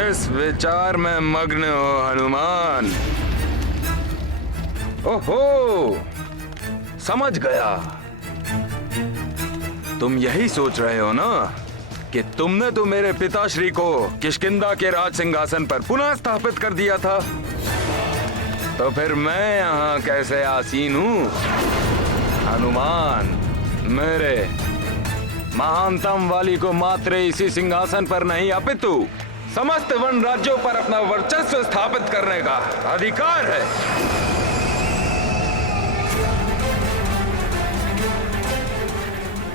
किस विचार में मग्न हो हनुमान? ओहो, समझ गया। तुम यही सोच रहे हो ना कि तुमने तो मेरे पिताश्री को किष्किंधा के राज सिंहासन पर पुनः स्थापित कर दिया था, तो फिर मैं यहाँ कैसे आसीन हूँ? हनुमान, मेरे महानतम वाली को मात्र इसी सिंहासन पर नहीं अपितु समस्त वन राज्यों पर अपना वर्चस्व स्थापित करने का अधिकार है।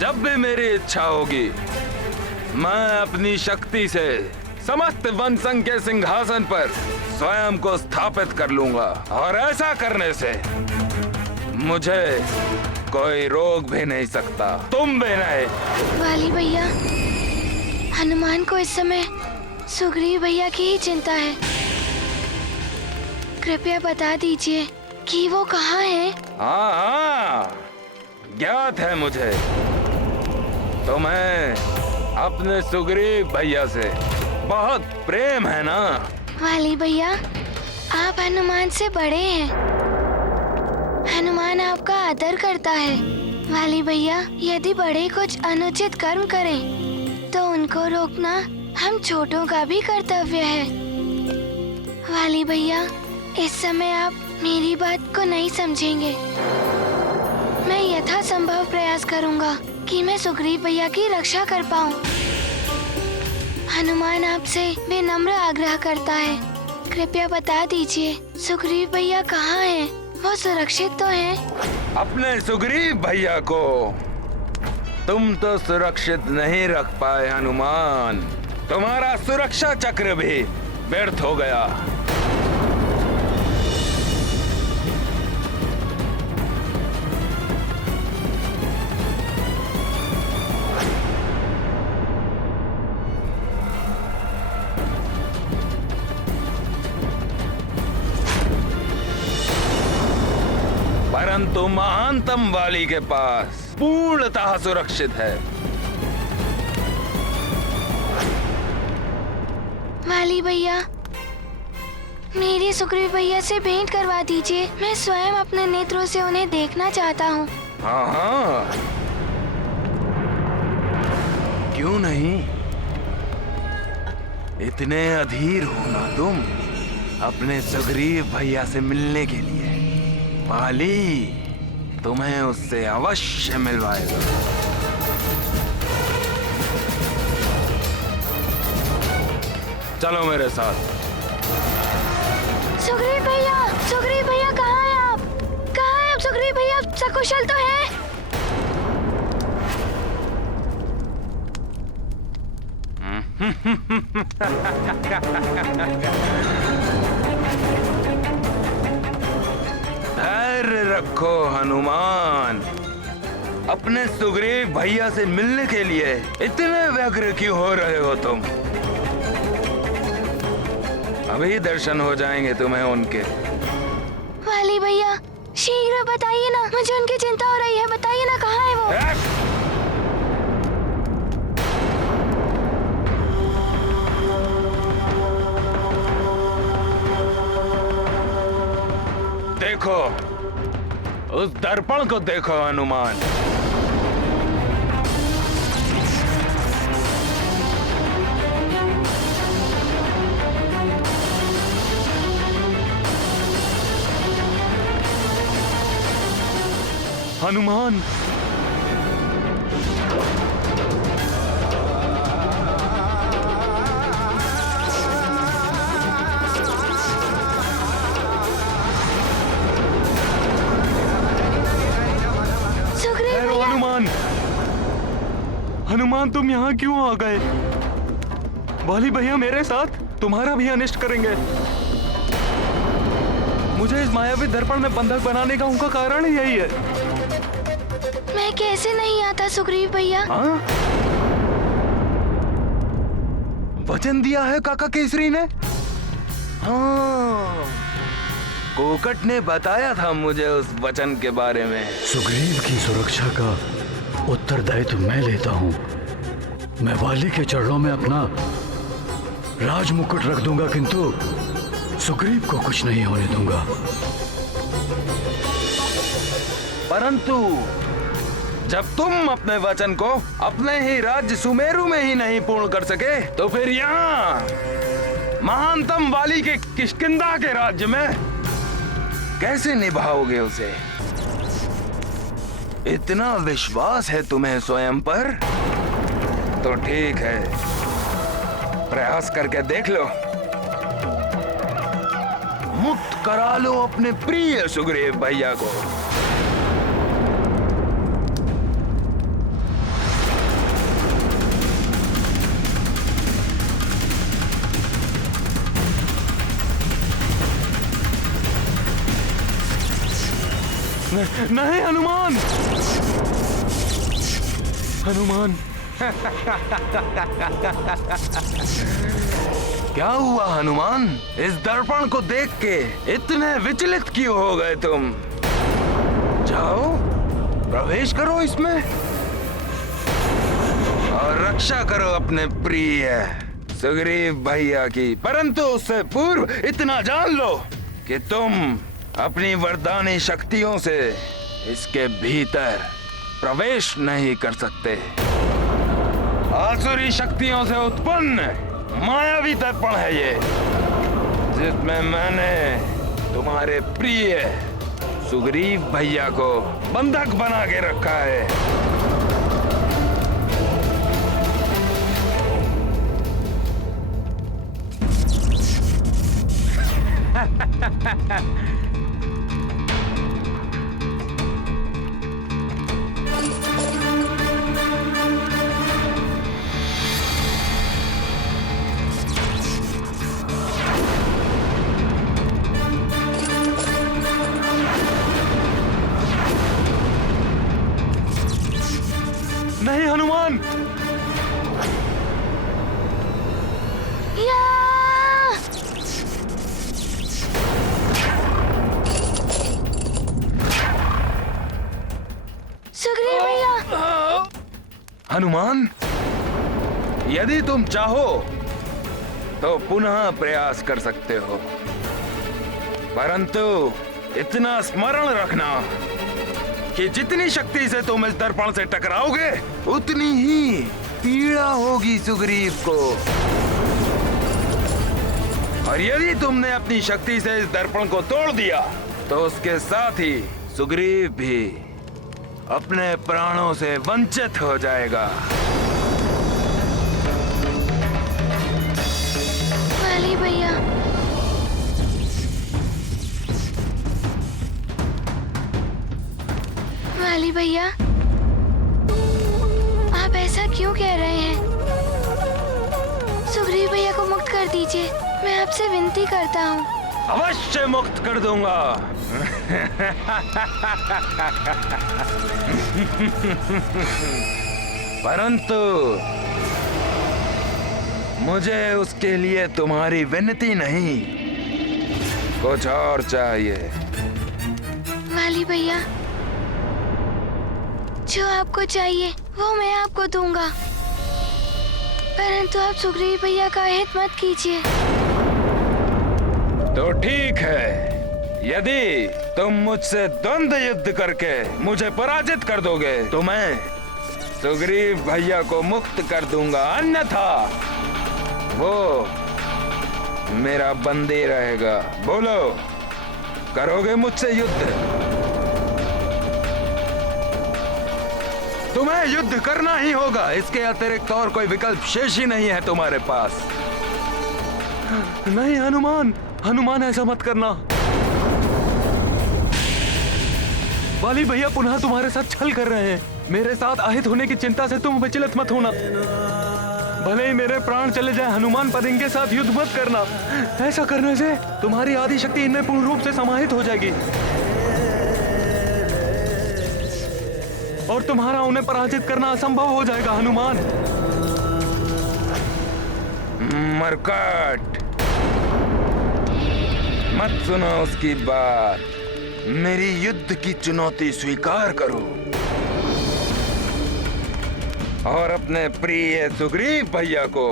जब भी मेरी इच्छा होगी, मैं अपनी शक्ति से समस्त वन संघ के सिंहासन पर स्वयं को स्थापित कर लूंगा, और ऐसा करने से मुझे कोई रोक भी नहीं सकता, तुम भी नहीं। वाली भैया, हनुमान को इस समय सुग्रीव भैया की ही चिंता है। कृपया बता दीजिए कि वो कहाँ है? हाँ, ज्ञात है मुझे। तुम्हें अपने सुग्रीव भैया से बहुत प्रेम है ना? वाली भैया, आप हनुमान से बड़े हैं। हनुमान आपका आदर करता है। वाली भैया, यदि बड़े कुछ अनुचित कर्म करें तो उनको रोकना हम छोटों का भी कर्तव्य है। वाली भैया, इस समय आप मेरी बात को नहीं समझेंगे। मैं यथासंभव प्रयास करूंगा कि मैं सुग्रीव भैया की रक्षा कर पाऊं। हनुमान आपसे विनम्र आग्रह करता है, कृपया बता दीजिए सुग्रीव भैया कहाँ हैं? वो सुरक्षित तो हैं? अपने सुग्रीव भैया को तुम तो सुरक्षित नहीं रख पाए हनुमान। तुम्हारा सुरक्षा चक्र भी व्यर्थ हो गया। परंतु महानतम वाली के पास पूर्णतः सुरक्षित है। वाली भैया, मेरी सुग्रीव भैया से भेंट करवा दीजिए। मैं स्वयं अपने नेत्रों से उन्हें देखना चाहता हूँ। हाँ हाँ, क्यों नहीं? इतने अधीर हो ना तुम अपने सुग्रीव भैया से मिलने के लिए। वाली तुम्हें उससे अवश्य मिलवाएगा। चलो मेरे साथ। सुग्रीव भैया कहाँ हैं आप? कहाँ हैं आप सुग्रीव भैया? सकुशल तो है? धैर्य रखो हनुमान। अपने सुग्रीव भैया से मिलने के लिए इतने व्यग्र क्यों हो रहे हो तुम? अभी दर्शन हो जाएंगे तुम्हें उनके। वाली भैया, शीघ्र बताइए ना, मुझे उनकी चिंता हो रही है। बताइए ना, कहाँ है वो? देखो, उस दर्पण को देखो हनुमान। हनुमान, हनुमान तुम यहाँ क्यों आ गए? वाली भैया मेरे साथ तुम्हारा भी अनिष्ट करेंगे। मुझे इस मायावी दर्पण में बंधक बनाने का उनका कारण ही यही है। मैं कैसे नहीं आता सुग्रीव भैया? हाँ? वचन दिया है काका केसरी ने। हाँ, कोकट ने बताया था मुझे उस वचन के बारे में। सुग्रीव की सुरक्षा का उत्तरदायित्व मैं लेता हूँ। मैं वाली के चरणों में अपना राज मुकुट रख दूंगा, किंतु सुग्रीव को कुछ नहीं होने दूंगा। परंतु जब तुम अपने वचन को अपने ही राज्य सुमेरु में ही नहीं पूर्ण कर सके, तो फिर यहाँ महानतम वाली के किष्किंधा के राज्य में कैसे निभाओगे उसे? इतना विश्वास है तुम्हें स्वयं पर? तो ठीक है, प्रयास करके देख लो। मुक्त करा लो अपने प्रिय सुग्रीव भैया को। नहीं हनुमान, हनुमान। क्या हुआ हनुमान? इस दर्पण को देख के इतने विचलित क्यों हो गए तुम? जाओ, प्रवेश करो इसमें और रक्षा करो अपने प्रिय सुग्रीव भैया की। परंतु उससे पूर्व इतना जान लो कि तुम अपनी वरदानी शक्तियों से इसके भीतर प्रवेश नहीं कर सकते। आसुरी शक्तियों से उत्पन्न मायावी दर्पण है ये, जिसमें मैंने तुम्हारे प्रिय सुग्रीव भैया को बंधक बना के रखा है। नहीं हनुमान, या! सुग्रीव भैया! हनुमान, यदि तुम चाहो तो पुनः प्रयास कर सकते हो, परंतु इतना स्मरण रखना कि जितनी शक्ति से तुम इस दर्पण से टकराओगे, उतनी ही पीड़ा होगी सुग्रीव को। और यदि तुमने अपनी शक्ति से इस दर्पण को तोड़ दिया, तो उसके साथ ही सुग्रीव भी अपने प्राणों से वंचित हो जाएगा। वाली भैया, वाली भैया, आप ऐसा क्यों कह रहे हैं? सुग्रीव भैया को मुक्त कर दीजिए, मैं आपसे विनती करता हूँ। अवश्य मुक्त कर दूंगा। परंतु मुझे उसके लिए तुम्हारी विनती नहीं, कुछ और चाहिए। वाली भैया, जो आपको चाहिए वो मैं आपको दूंगा, परंतु आप सुग्रीव भैया का हित मत कीजिए। तो ठीक है, यदि तुम मुझसे द्वंद्व युद्ध करके मुझे पराजित कर दोगे, तो मैं सुग्रीव भैया को मुक्त कर दूंगा, अन्यथा वो मेरा बंदी रहेगा। बोलो, करोगे मुझसे युद्ध? तुम्हें युद्ध करना ही होगा, इसके अतिरिक्त और कोई विकल्प शेष ही नहीं है तुम्हारे पास। नहीं हनुमान, हनुमान ऐसा मत करना। वाली भैया पुनः तुम्हारे साथ छल कर रहे हैं। मेरे साथ आहित होने की चिंता से तुम विचलित मत होना। भले ही मेरे प्राण चले जाए, हनुमान पर इनके साथ युद्ध मत करना। ऐसा करने से तुम्हारी आदि शक्ति इनमें पूर्ण रूप से समाहित हो जाएगी और तुम्हारा उन्हें पराजित करना असंभव हो जाएगा। हनुमान, मरकट, मत सुनो उसकी बात। मेरी युद्ध की चुनौती स्वीकार करो और अपने प्रिय सुग्रीव भैया को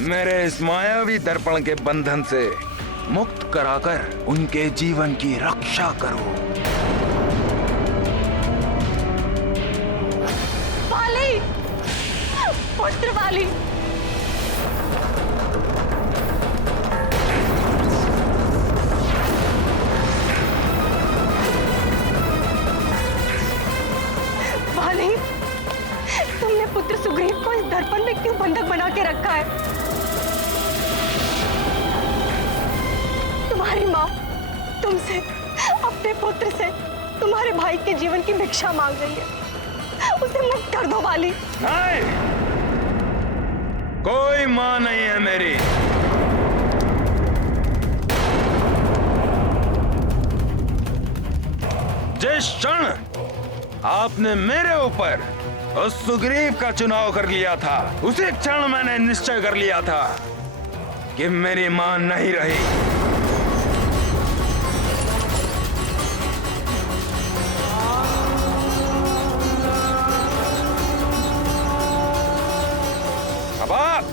मेरे इस मायावी दर्पण के बंधन से मुक्त कराकर उनके जीवन की रक्षा करो। वाली, पुत्र वाली, वाली, तुमने पुत्र सुग्रीव को इस दर्पण में क्यों बंधक बना के रखा है? तुम्हारी माँ तुमसे, अपने पुत्र से, तुम्हारे भाई के जीवन की भिक्षा मांग रही है। उसे मुक्त कर दो वाली। नहीं, कोई मां नहीं है मेरी। जिस क्षण आपने मेरे ऊपर उस सुग्रीव का चुनाव कर लिया था, उसी क्षण मैंने निश्चय कर लिया था कि मेरी मां नहीं रही। अब आप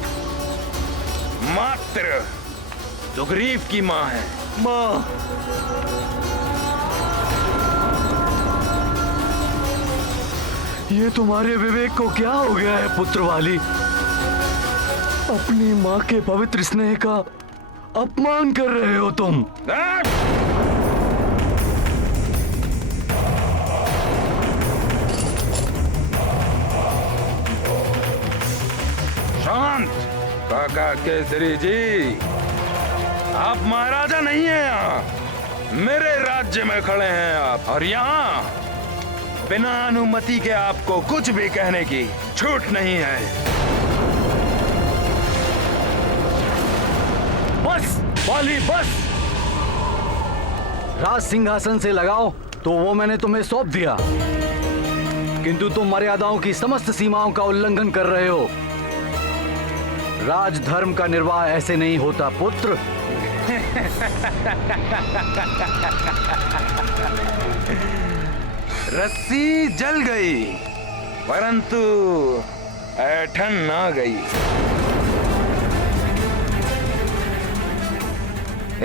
मात्र सुग्रीव की मां है। माँ, ये तुम्हारे विवेक को क्या हो गया है पुत्र वाली? अपनी माँ के पवित्र स्नेह का अपमान कर रहे हो तुम। शांत काका केसरी जी, आप महाराजा नहीं हैं यहाँ। मेरे राज्य में खड़े हैं आप, और यहाँ बिना अनुमति के आपको कुछ भी कहने की छूट नहीं है। बस वाली, बस। राज सिंहासन से लगाओ तो वो मैंने तुम्हें सौंप दिया, किंतु तुम मर्यादाओं की समस्त सीमाओं का उल्लंघन कर रहे हो। राजधर्म का निर्वाह ऐसे नहीं होता पुत्र। रस्सी जल गई, परंतु ऐठन ना गई।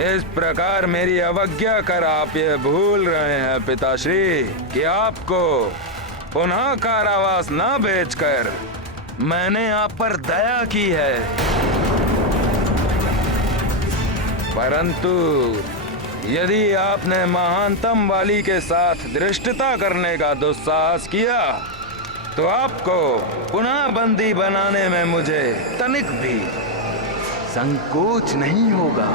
इस प्रकार मेरी अवज्ञा कर आप ये भूल रहे हैं पिताश्री कि आपको पुनः कारावास ना भेजकर मैंने आप पर दया की है। परंतु यदि आपने महानतम वाली के साथ धृष्टता करने का दुस्साहस किया तो आपको पुनः बंदी बनाने में मुझे तनिक भी संकोच नहीं होगा।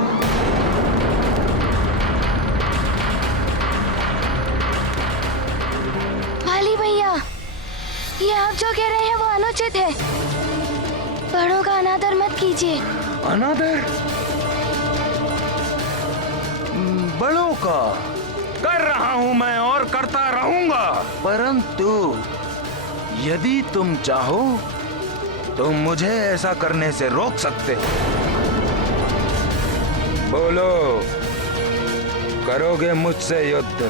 वाली भैया, ये आप जो कह रहे हैं वो अनुचित है। बड़ों का अनादर मत कीजिए। अनादर? बड़ों का कर रहा हूं मैं और करता रहूंगा, परंतु यदि तुम चाहो तो मुझे ऐसा करने से रोक सकते हो। बोलो, करोगे मुझसे युद्ध?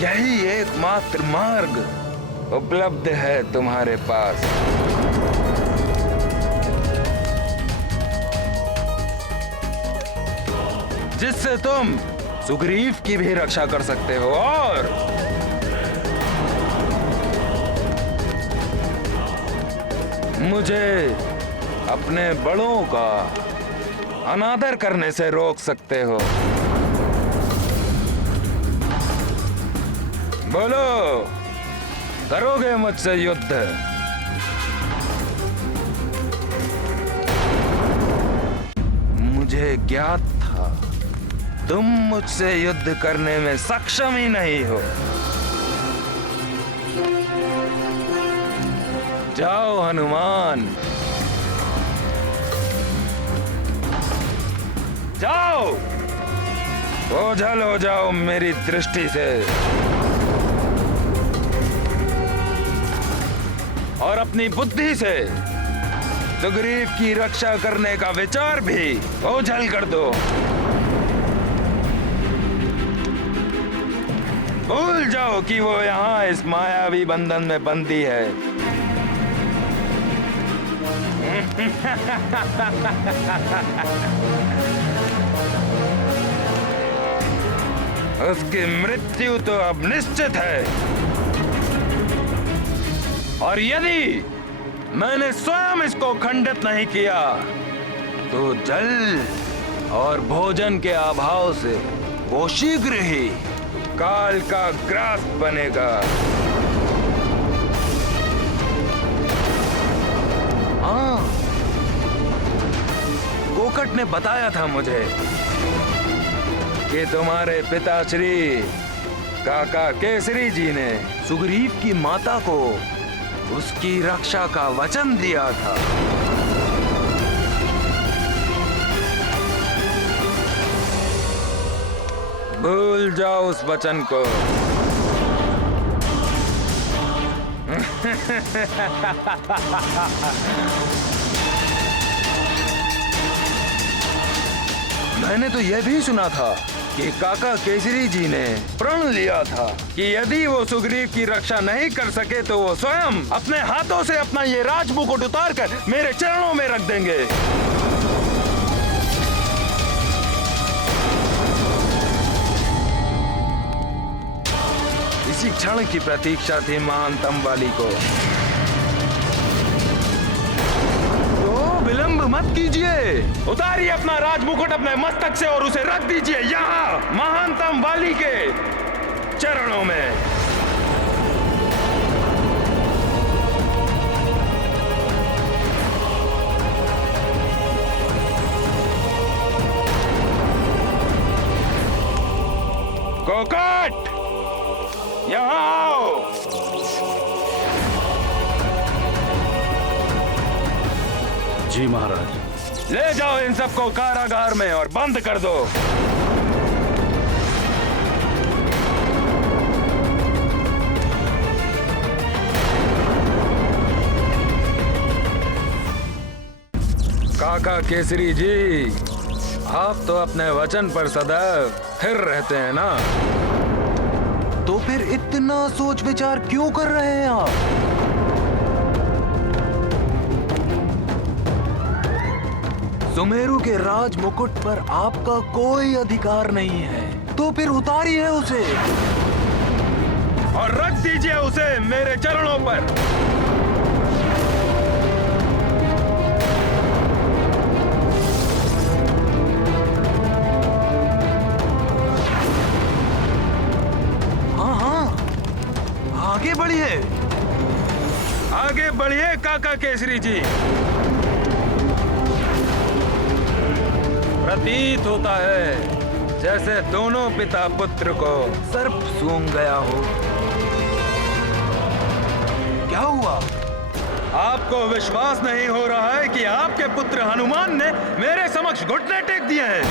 यही एकमात्र मार्ग उपलब्ध है तुम्हारे पास। जिससे तुम सुग्रीव की भी रक्षा कर सकते हो और मुझे अपने बड़ों का अनादर करने से रोक सकते हो। बोलो, करोगे मुझसे युद्ध? मुझे ज्ञात था तुम मुझसे युद्ध करने में सक्षम ही नहीं हो। जाओ हनुमान, जाओ, ओझल हो जाओ मेरी दृष्टि से और अपनी बुद्धि से सुग्रीव की रक्षा करने का विचार भी ओझल कर दो। भूल जाओ कि वो यहाँ इस मायावी बंधन में बंदी है। उसकी मृत्यु तो अब निश्चित है, और यदि मैंने स्वयं इसको खंडित नहीं किया तो जल और भोजन के अभाव से वो शीघ्र ही काल का ग्रास बनेगा। हाँ, कोकट ने बताया था मुझे कि तुम्हारे पिताश्री काका केसरी जी ने सुग्रीव की माता को उसकी रक्षा का वचन दिया था। भूल जाओ उस वचन को। मैंने तो यह भी सुना था कि काका केसरी जी ने प्रण लिया था कि यदि वो सुग्रीव की रक्षा नहीं कर सके तो वो स्वयं अपने हाथों से अपना ये राजमुकुट उतार कर मेरे चरणों में रख देंगे। इसी क्षण की प्रतीक्षा थी महानतम वाली को। विलंब मत कीजिए, उतारिए अपना राजमुकुट अपने मस्तक से और उसे रख दीजिए यहाँ महानतम वाली के चरणों में। कोकट, यहाँ आओ। जी महाराज। ले जाओ इन सबको कारागार में और बंद कर दो। काका केसरी जी, आप तो अपने वचन पर सदैव स्थिर रहते हैं ना, तो फिर इतना सोच विचार क्यों कर रहे हैं आप? सुमेरु के राज मुकुट पर आपका कोई अधिकार नहीं है, तो फिर उतारिए उसे और रख दीजिए उसे मेरे चरणों पर। हाँ हाँ, आगे बढ़िए। आगे बढ़िए काका केसरी जी। प्रतीत होता है जैसे दोनों पिता पुत्र को सर्प सूंघ गया हो। क्या हुआ? आपको विश्वास नहीं हो रहा है कि आपके पुत्र हनुमान ने मेरे समक्ष घुटने टेक दिए हैं।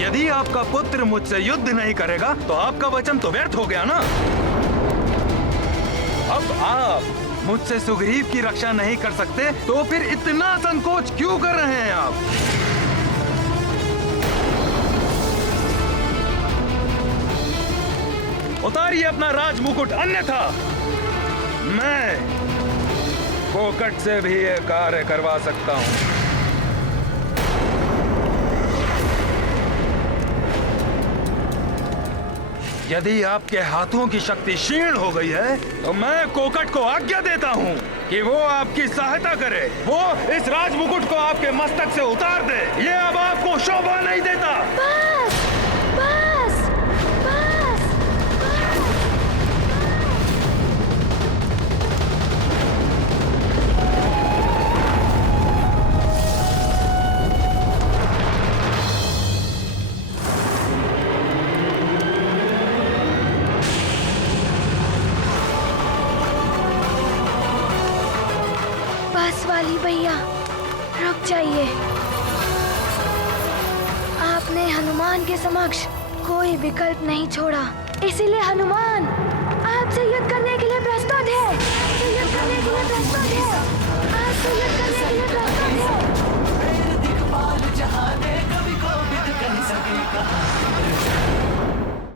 यदि आपका पुत्र मुझसे युद्ध नहीं करेगा तो आपका वचन तो व्यर्थ हो गया ना। अब आप मुझसे सुग्रीव की रक्षा नहीं कर सकते तो फिर इतना संकोच क्यों कर रहे हैं आप? उतारिए अपना राजमुकुट, अन्यथा मैं कोकट से भी ये कार्य करवा सकता हूं। यदि आपके हाथों की शक्ति क्षीण हो गई है तो मैं कोकट को आज्ञा देता हूं कि वो आपकी सहायता करे, वो इस राजमुकुट को आपके मस्तक से उतार दे। ये अब आपको शोभा नहीं देता। बस, बस, बस, बस वाली भैया, रुक जाइए। आपने हनुमान के समक्ष कोई विकल्प नहीं छोड़ा, इसीलिए हनुमान आपसे युद्ध करने के लिए प्रस्तुत है। आपसे युद्ध करने के लिए प्रस्तुत है। आपसे युद्ध करने के लिए प्रस्तुत है।